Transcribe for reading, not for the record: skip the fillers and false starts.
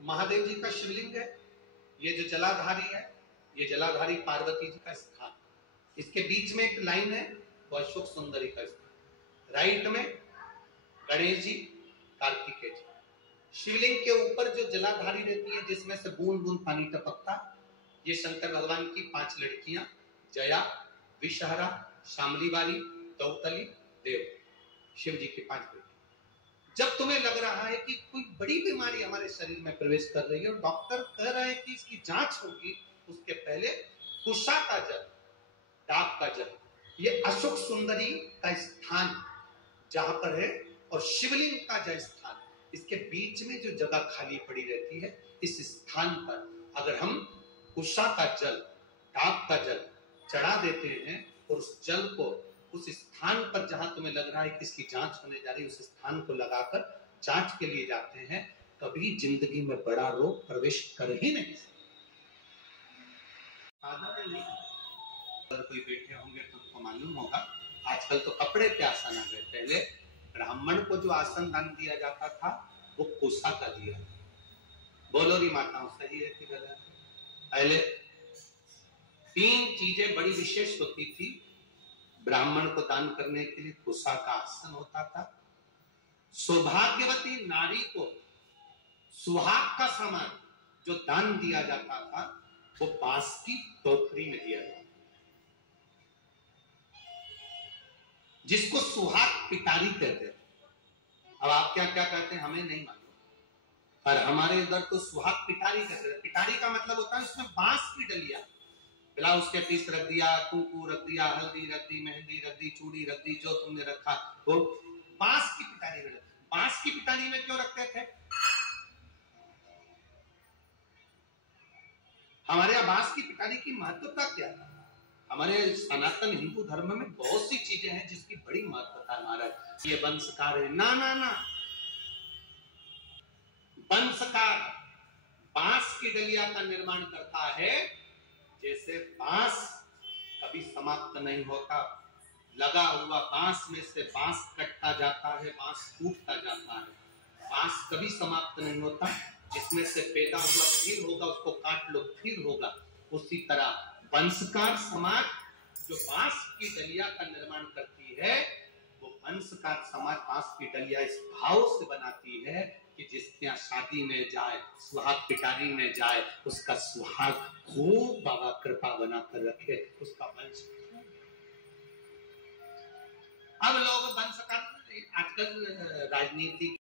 महादेव जी का शिवलिंग है, ये जो जलाधारी है, ये जलाधारी पार्वती जी का स्थान। इसके बीच में एक लाइन है, वो अशोक सुंदरी का स्थान। राइट में गणेश जी, कार्तिकेय जी। शिवलिंग के ऊपर जो जलाधारी रहती है, जिसमें से बूंद बूंद पानी टपकता, ये शंकर भगवान की 5 लड़कियां, जया, विषहरा, शामलीवारी, दौतली, देव, शिव जी की 5 बेटी। जब तुम्हें लग रहा है कि कोई बड़ी बीमारी हमारे शरीर में प्रवेश कर रही है और डॉक्टर कह रहे हैं कि इसकी जांच होगी, उसके पहले कुशा का जल, डाब का जल, ये अशोक सुंदरी का स्थान जहां पर है, और शिवलिंग का जो स्थान, इसके बीच में जो जगह खाली पड़ी रहती है, इस स्थान पर अगर हम कुशा का जल, डाब का जल चढ़ा देते हैं और उस जल को उस स्थान पर जहां तुम्हें लग रहा है कि इसकी जांच होने जा रही है, उस स्थान को लगाकर जांच के लिए जाते हैं, कभी जिंदगी में बड़ा रोग प्रवेश कर ही नहीं सकता। अगर कोई बैठे होंगे तो उनको मालूम होगा, आजकल तो कपड़े के आसन आ गए। पहले ब्राह्मण को जो आसन दान दिया जाता था वो कोसा का दिया। बोलो री माताओं, सही है कि गलत? पहले 3 चीजें बड़ी विशेष होती थी ब्राह्मण को दान करने के लिए। कोसा का आसन होता था, सौभाग्यवती नारी को सुहाग का सामान जो दान दिया जाता था वो बांस की टोकरी में दिया जाता, जिसको सुहाग पिटारी कहते हैं। अब आप क्या क्या कहते हैं हमें नहीं मालूम, पर हमारे इधर तो सुहाग पिटारी कहते हैं। पिटारी का मतलब होता है इसमें बांस की डलिया, ब्लाउज के पीस रख दिया, कुंकू रख दिया, हल्दी रख दी, मेहंदी रख दी, चूड़ी रख दी, जो तुमने रखा वो बांस की पिटारी में। बांस की पिटारी में क्यों रखते थे? हमारे यहाँ बांस की पिटारी की महत्वता क्या है? हमारे सनातन हिंदू धर्म में बहुत सी चीजें हैं जिसकी बड़ी महत्वता है। महाराज ये वंशकार है, ना ना ना, वंशकार बांस की डलिया का निर्माण करता है। जैसे बांस कभी समाप्त नहीं होता, लगा हुआ बांस में से बांस कटता जाता है, बांस टूटता जाता है, बांस कभी समाप्त नहीं होता। जिसमें से पैदा हुआ फिर होगा, उसको काट लो फिर होगा। उसी तरह वंशकार समाज जो बांस की डलिया का निर्माण करती है, वो वंशकार समाज बांस की डलिया इस भाव से बनाती है कि जिसके यहाँ शादी में जाए, सुहाग पिटारी में जाए, उसका सुहाग खूब बाबा कृपा बनाकर रखे, उसका वंश। अब लोग वंशकार आजकल राजनीति